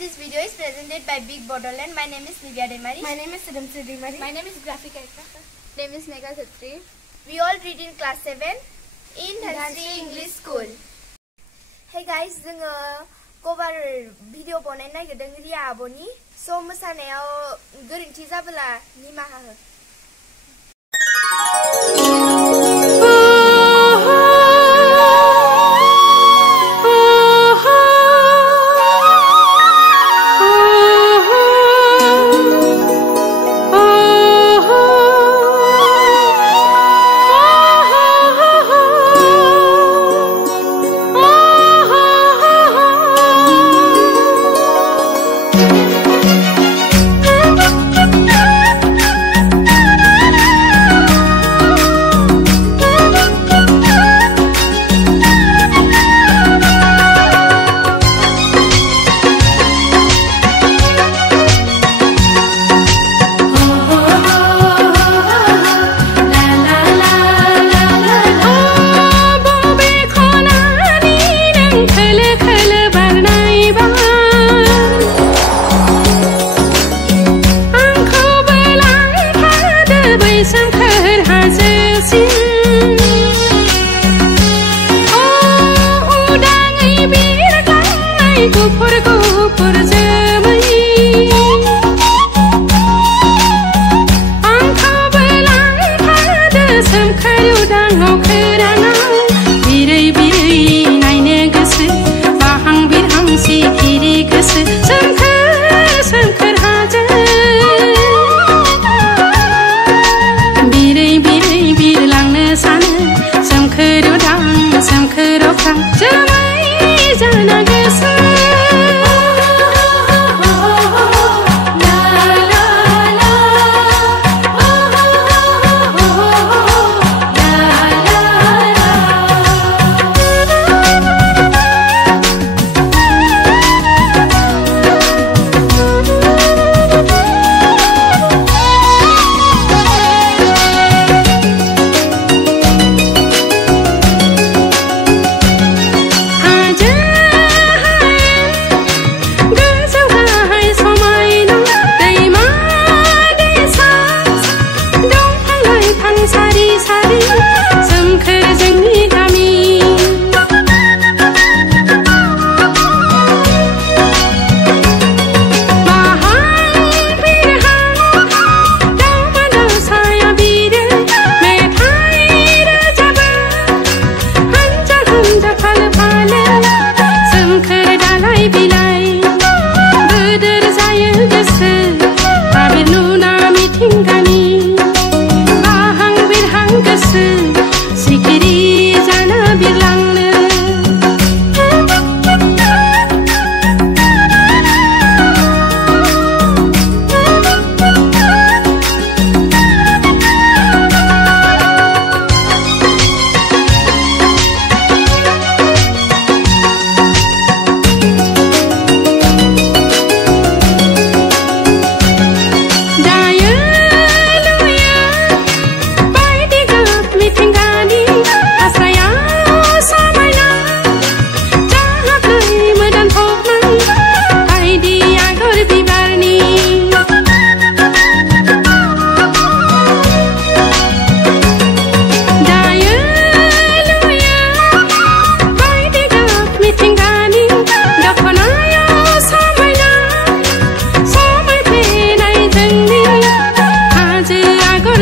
this video is presented by Big Borderland. My name is Nivya Demari. My name is Sidamsi Demari. My name is Graphic Aika. Name is Megha Chhatri. We all read in class 7 in Dhansi English School. Hey guys, जोङो cover video बनायनो नागिरदों Riya आब'नि so मोसानायाव गोरोन्थि जाबोला निमाहा हो।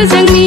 Zeng